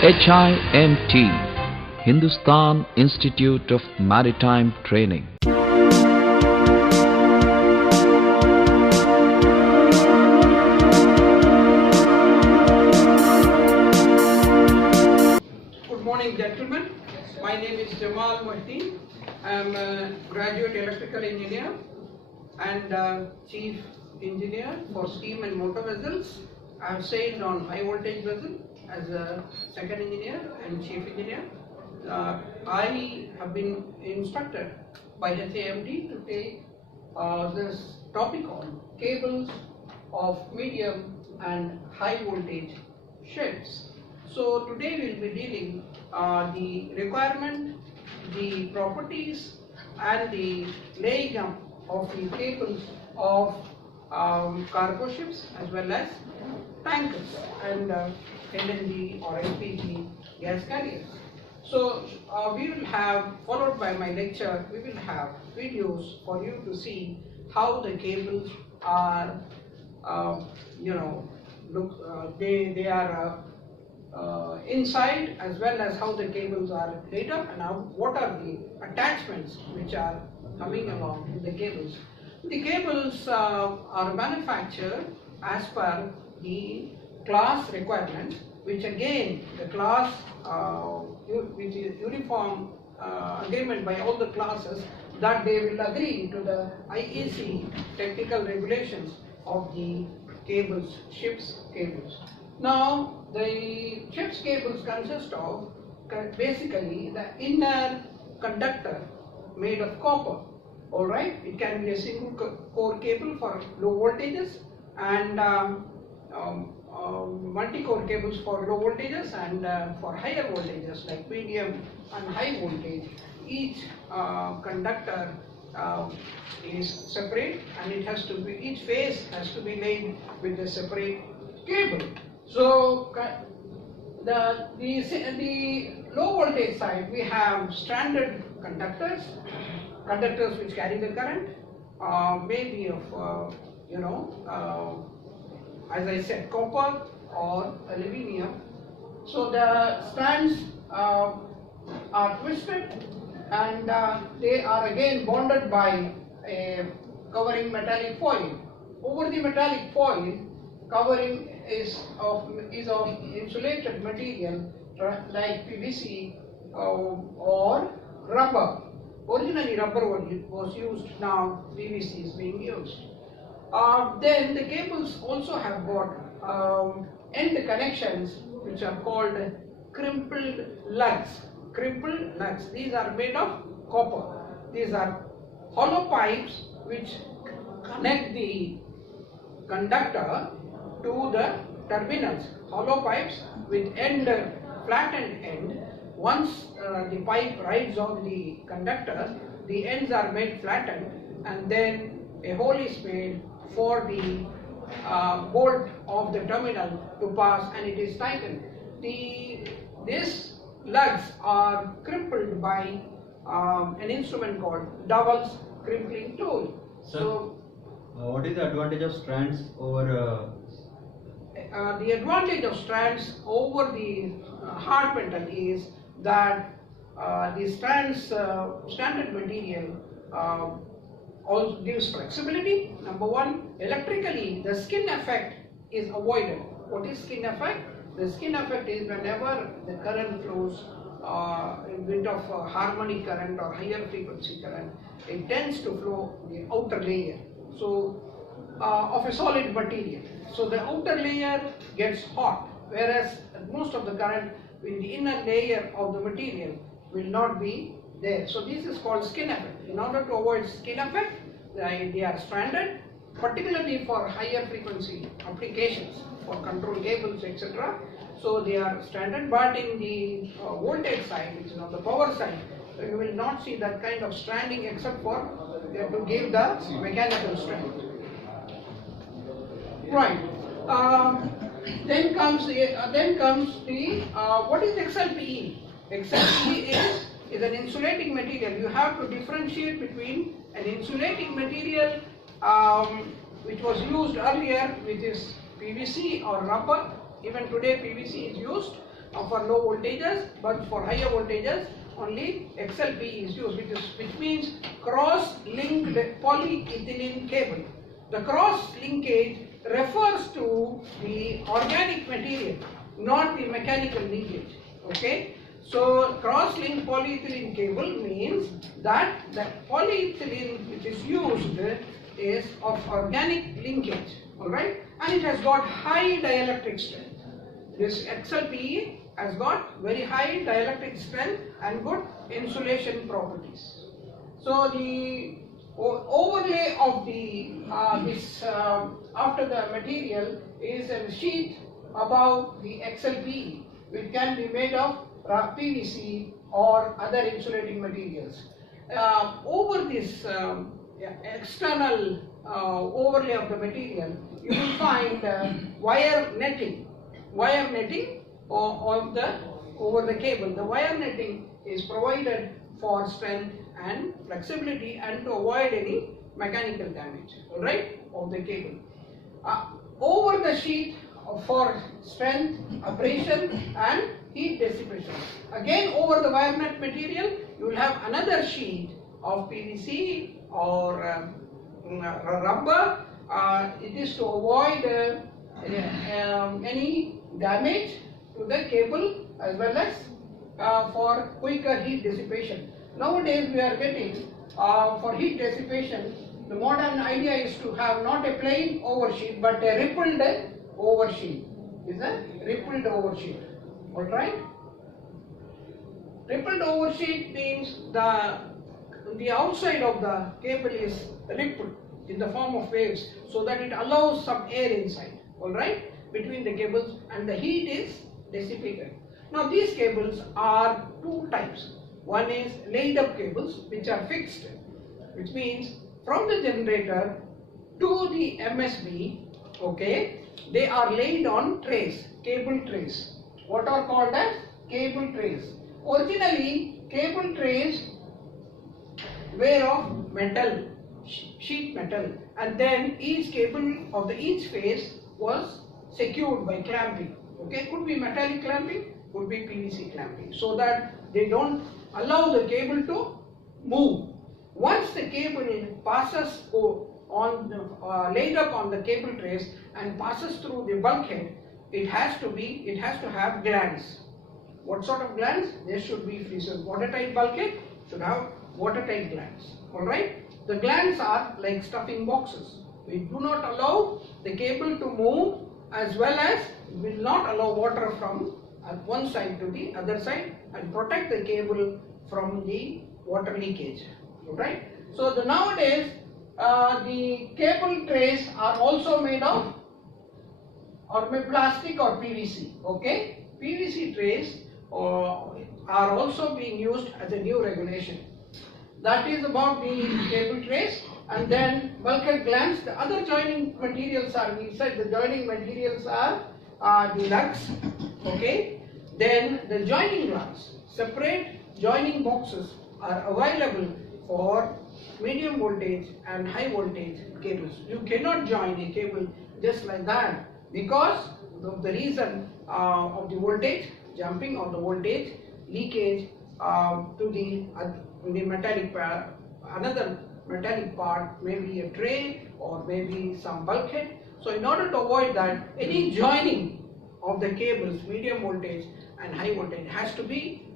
HIMT, Hindustan Institute of Maritime Training. Good morning, gentlemen. My name is Jamal. I am a graduate electrical engineer and chief engineer for steam and motor vessels. I have sailed on high voltage vessel as a second engineer and chief engineer. I have been instructed by HIMT to take this topic on cables of medium and high voltage ships. So today we will be dealing the requirement, the properties and the laying up of the cables of cargo ships as well as tankers and LNG or LPG gas carriers. So we will have, followed by my lecture, we will have videos for you to see how the cables are, they are inside, as well as how the cables are laid up and what are the attachments which are coming along with the cables. The cables are manufactured as per the class requirements, which again the class which is uniform agreement by all the classes that they will agree to the IACS technical regulations of the cables, ships cables. Now the ships cables consist of basically the inner conductor made of copper. Alright, it can be a single core cable for low voltages and multi-core cables for low voltages and for higher voltages like medium and high voltage. Each conductor is separate and it has to be, each phase has to be laid with a separate cable. So the low voltage side, we have stranded conductors which carry the current, maybe of as I said, copper or aluminium. So the strands are twisted and they are again bonded by a covering metallic foil. Over the metallic foil, covering is of insulated material like PVC or rubber. Originally rubber was used, now PVC is being used. Then the cables also have got end connections which are called crumpled lugs. Crumpled lugs, these are made of copper. These are hollow pipes which connect the conductor to the terminals. Hollow pipes with flattened end. Once the pipe rides on the conductor, the ends are made flattened and then a hole is made for the bolt of the terminal to pass and it is tightened. These lugs are crumpled by an instrument called Dowell's crimpling tool. So what is the advantage of strands over the advantage of strands over the hard metal is that the standard material also gives flexibility. Number one, electrically the skin effect is avoided. What is skin effect? The skin effect is whenever the current flows a bit of harmonic current or higher frequency current, it tends to flow the outer layer. So of a solid material. So the outer layer gets hot, whereas most of the current in the inner layer of the material will not be there. So this is called skin effect. In order to avoid skin effect, they are stranded, particularly for higher frequency applications, for control cables, etc. So they are stranded, but in the voltage side, which is on the power side, you will not see that kind of stranding except for to give the mechanical strength. Right. Then comes the what is XLPE? XLPE is an insulating material. You have to differentiate between an insulating material which was used earlier, which is PVC or rubber. Even today PVC is used. for low voltages, but for higher voltages only XLPE is used, which means cross-linked polyethylene cable. The cross linkage refers to the organic material, not the mechanical linkage. Okay, so cross-linked polyethylene cable means that the polyethylene which is used is of organic linkage, all right, and it has got high dielectric strength. This XLPE has got very high dielectric strength and good insulation properties. So the overlay of the after the material is a sheet above the XLPE, which can be made of PVC or other insulating materials. Over this external overlay of the material, you will find wire netting over the cable. The wire netting is provided for strength and flexibility and to avoid any mechanical damage, all right, of the cable. Over the sheet for strength, abrasion and heat dissipation. Again, over the wire net material, you will have another sheet of PVC or rubber. It is to avoid any damage to the cable as well as for quicker heat dissipation. Nowadays we are getting for heat dissipation, the modern idea is to have not a plain oversheet but a rippled oversheet. Is a rippled oversheet. Alright? Rippled oversheet means the outside of the cable is rippled in the form of waves so that it allows some air inside, alright, between the cables, and the heat is dissipated. Now these cables are two types. One is laid up cables which are fixed, which means from the generator to the MSB, okay, they are laid on trays, cable trays, what are called as cable trays. Originally cable trays were of metal, sheet metal, and then each cable of each phase was secured by clamping. Okay, could be metallic clamping, could be PVC clamping, so that they don't allow the cable to move. Once the cable passes laid up on the cable trays and passes through the bulkhead, it has to have glands. What sort of glands? There should be watertight bulkhead should have watertight glands. All right. The glands are like stuffing boxes. We do not allow the cable to move, as well as will not allow water from one side to the other side, and protect the cable from the water leakage. Right? So nowadays the cable trays are also made of plastic or PVC. Okay, PVC trays are also being used as a new regulation. That is about the cable trays. And then bulkhead glands. The other joining materials are, we said the joining materials are the lugs. Okay. Then the joining lugs, separate joining boxes are available for medium voltage and high voltage cables. You cannot join a cable just like that because of the reason of the voltage jumping or the voltage leakage to the metallic part, another metallic part, maybe a tray or maybe some bulkhead. So in order to avoid that, any joining of the cables, medium voltage and high voltage, has to be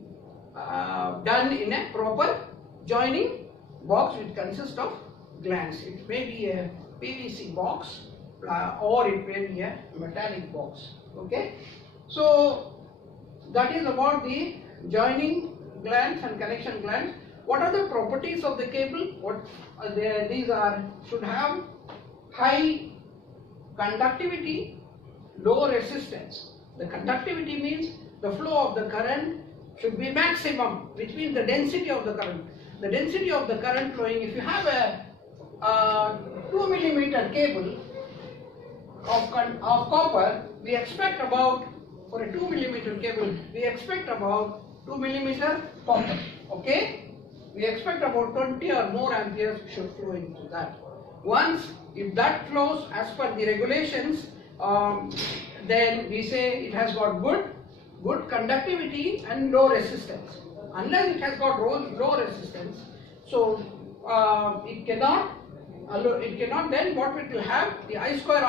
done in a proper joining box which consists of glands. It may be a PVC box or it may be a metallic box. Okay, so that is about the joining glands and connection glands. What are the properties of the cable? These should have high conductivity, low resistance. The conductivity means the flow of the current should be maximum, which means the density of the current. The density of the current flowing, if you have a 2 mm cable of copper, we expect about, for a 2 mm cable, we expect about 2 mm copper. Okay? We expect about 20 or more amperes should flow into that. Once, if that flows as per the regulations, then we say it has got good good conductivity and low resistance. Unless it has got low resistance, so it cannot, then what it will have, the I square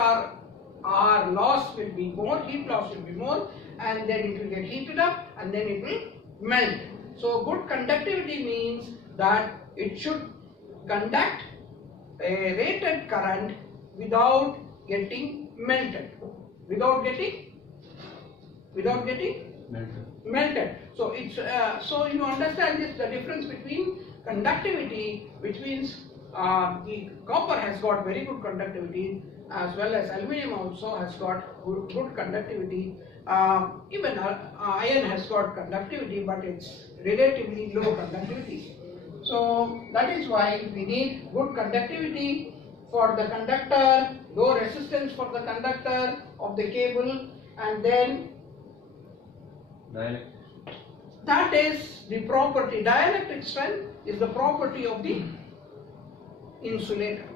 R loss will be more, heat loss will be more, and then it will get heated up and then it will melt. So good conductivity means that it should conduct a rated current without getting melted, without getting melted. So it's so you understand this, the difference between conductivity, which means the copper has got very good conductivity, as well as aluminium also has got good conductivity. Even iron has got conductivity, but it's relatively low conductivity. So that is why we need good conductivity for the conductor, low resistance for the conductor of the cable, and then that is the property. Dielectric strength is the property of the insulator.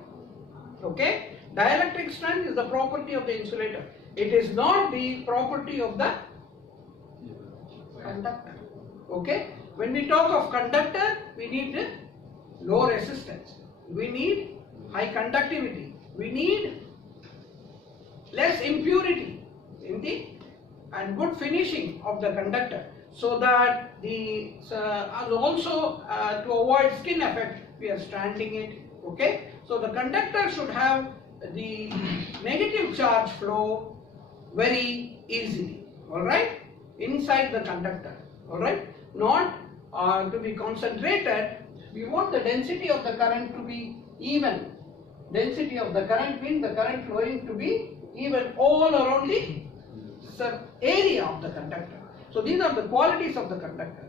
Okay? Dielectric strength is the property of the insulator. It is not the property of the conductor. Okay? When we talk of conductor, we need the low resistance. We need high conductivity. We need less impurity in the and good finishing of the conductor, so that the also to avoid skin effect, we are stranding it. Okay, so the conductor should have the negative charge flow very easily. All right, inside the conductor. All right, not to be concentrated. We want the density of the current to be even. Density of the current means the current flowing to be even all around the area of the conductor. So these are the qualities of the conductor.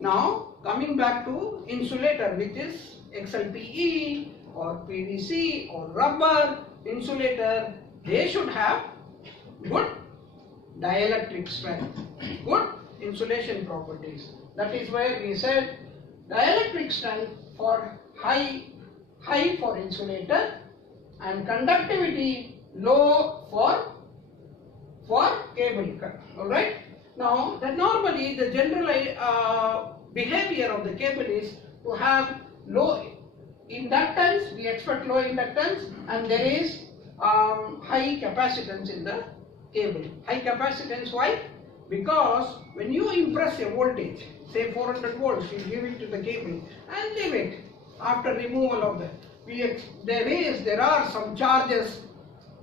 Now coming back to insulator, which is XLPE or PVC or rubber insulator, they should have good dielectric strength, good insulation properties. That is why we said dielectric strength for high for insulator and conductivity low for cable cut. All right. Now that normally the general behavior of the cable is to have low inductance. We expect low inductance, and there is high capacitance in the cable. High capacitance, why? Because when you impress a voltage, say 400 volts, you give it to the cable and leave it. After removal of there are some charges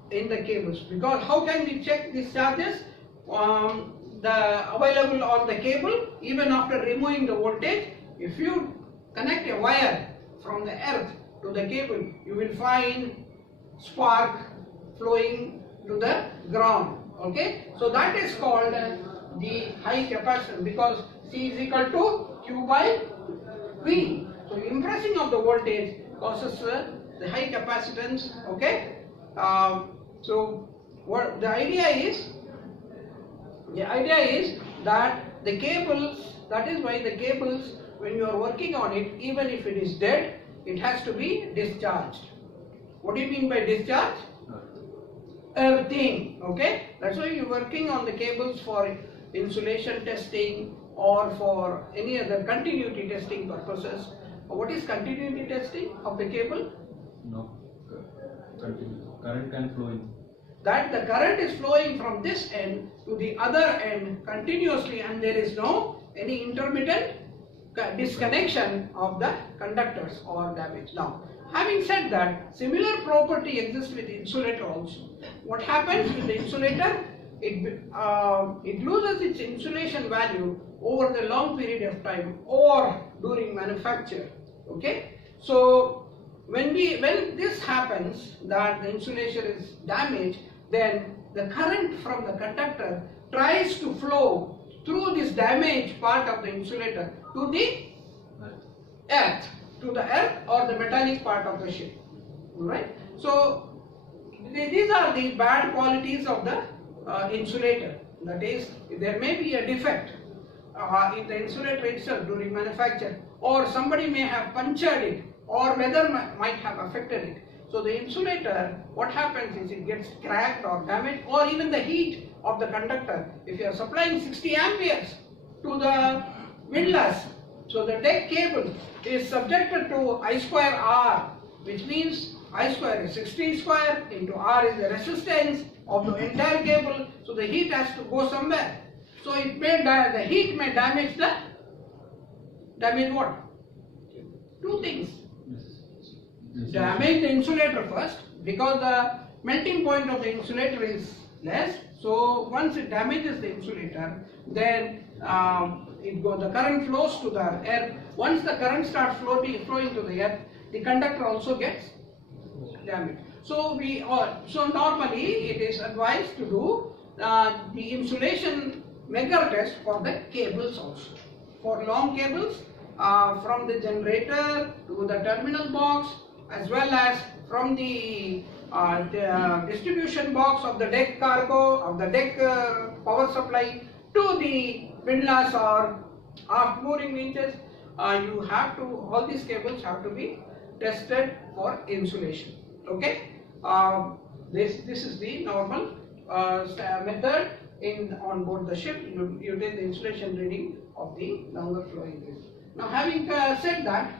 in the cables, because how can we check these charges? The available on the cable, even after removing the voltage, if you connect a wire from the earth to the cable, you will find spark flowing to the ground. Okay, so that is called the high capacitance, because C is equal to Q by V. So impressing of the voltage causes the high capacitance. Okay, so what the idea is that the cables, that is why the cables, when you are working on it, even if it is dead, it has to be discharged. What do you mean by discharge? Earthing. Okay, that's why you're working on the cables for insulation testing or for any other continuity testing purposes. What is continuity testing of the cable? No, current can flow in. That the current is flowing from this end to the other end continuously, and there is no any intermittent disconnection of the conductors or damage. Now, having said that, similar property exists with insulator also. What happens with the insulator? It loses its insulation value over the long period of time or during manufacture. Okay, so when this happens, that the insulation is damaged, then the current from the conductor tries to flow through this damaged part of the insulator to the earth, or the metallic part of the ship. Right? So these are the bad qualities of the insulator. That is, there may be a defect in the insulator itself during manufacture, or somebody may have punctured it, or weather might have affected it. So the insulator, what happens is it gets cracked or damaged, or even the heat of the conductor. If you are supplying 60 amperes to the windlass, so the deck cable is subjected to I square R, which means I square is 60 square into R is the resistance of the entire cable. So the heat has to go somewhere. So it may the heat may damage what? Two things. Damage the insulator first, because the melting point of the insulator is less. So once it damages the insulator, then the current flows to the earth. Once the current starts flowing to the earth, the conductor also gets damaged. So normally it is advised to do the insulation Megger test for the cables also. For long cables, from the generator to the terminal box, as well as from the distribution box of the deck cargo, of the deck power supply to the windlass or aft mooring winches, all these cables have to be tested for insulation. Okay, this is the normal method on board the ship. You take the insulation reading of the longer flowing cable. Now, having said that,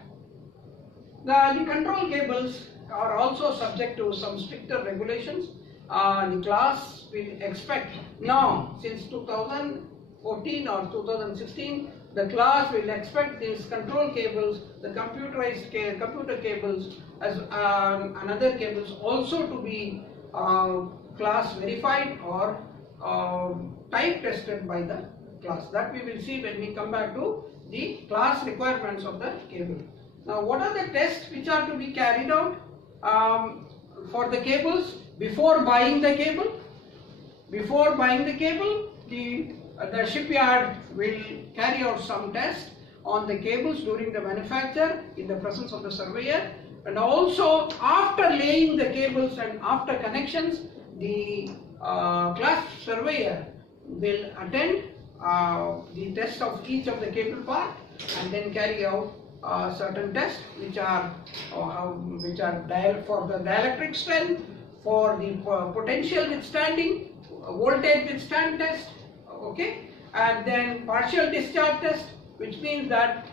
the control cables are also subject to some stricter regulations. The class will expect now, since 2014 or 2016, the class will expect these control cables, the computer cables, as another cables also to be class verified or type tested by the class. That we will see when we come back to the class requirements of the cable. Now, what are the tests which are to be carried out for the cables before buying the cable? Before buying the cable, the shipyard will carry out some tests on the cables during the manufacture in the presence of the surveyor, and also after laying the cables and after connections, the class surveyor will attend the test of each of the cable part and then carry out certain tests which are for the dielectric strength, for the potential withstanding, voltage withstand test, okay, and then partial discharge test, which means that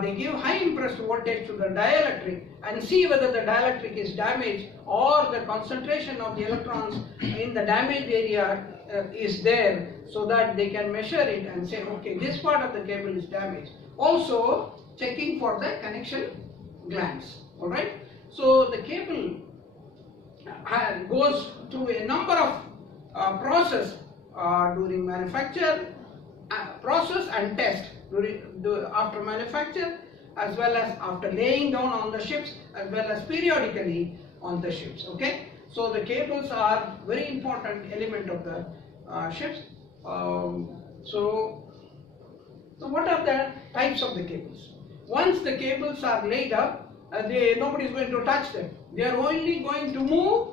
they give high impressed voltage to the dielectric and see whether the dielectric is damaged or the concentration of the electrons in the damaged area is there, so that they can measure it and say, okay, this part of the cable is damaged. Also checking for the connection glands. All right. So the cable goes through a number of process during manufacture, process and test after manufacture, as well as after laying down on the ships, as well as periodically on the ships. Okay. So the cables are very important element of the ships. So what are the types of the cables? Once the cables are laid up, nobody is going to touch them. They are only going to move.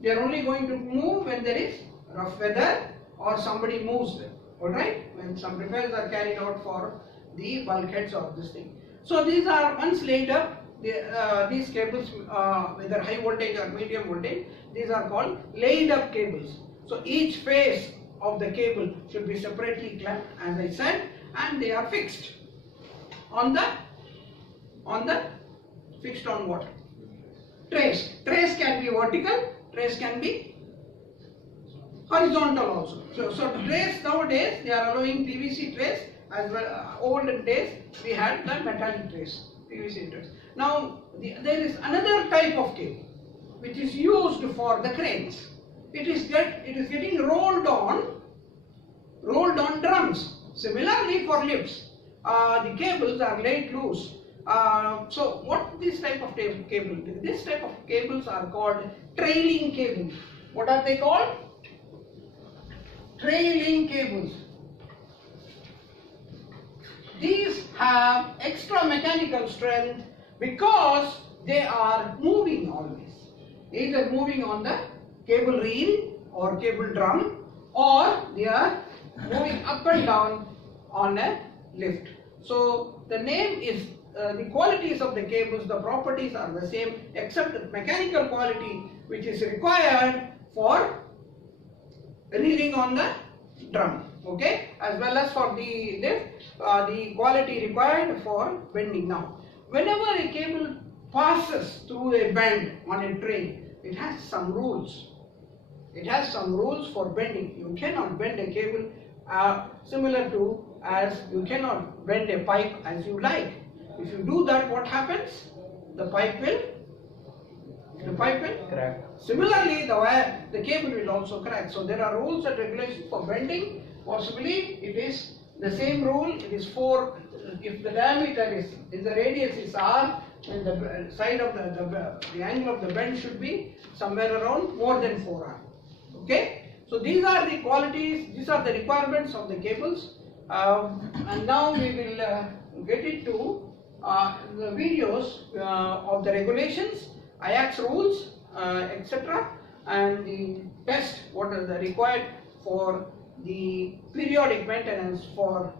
They are only going to move when there is rough weather or somebody moves them. All right, when some repairs are carried out for the bulkheads of this thing. So these are once laid up. These cables, whether high voltage or medium voltage, these are called laid up cables. So each phase of the cable should be separately clamped, as I said, and they are fixed on fixed on what? Trace. Trace can be vertical, trace can be horizontal also. So trace nowadays they are allowing PVC trace, as well. Olden days we had the metallic trace, PVC trace. Now there is another type of cable which is used for the cranes. It is getting rolled on drums. Similarly for lifts, the cables are laid loose. So what this type of cable? This type of cables are called trailing cables. What are they called? Trailing cables. These have extra mechanical strength because they are moving always. Either moving on the cable reel or cable drum, or they are moving up and down on a lift. So the name is the qualities of the cables, the properties are the same, except the mechanical quality which is required for reeling on the drum, okay, as well as for the lift, the quality required for bending. Now, whenever a cable passes through a bend on a train, it has some rules. It has some rules for bending. You cannot bend a cable similar to as you cannot bend a pipe as you like. If you do that, what happens? The pipe will Crack. Similarly, the cable will also crack. So there are rules and regulations for bending. Possibly it is the same rule. It is 4. If the diameter is, if the radius is r, then the side of the angle of the bend should be somewhere around more than 4r. Okay. So these are the qualities. These are the requirements of the cables. And now we will get into the videos of the regulations, IACS rules, etc., and the test, what is the required for the periodic maintenance for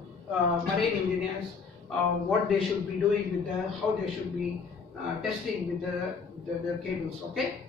marine engineers, what they should be doing with how they should be testing with the cables. Okay.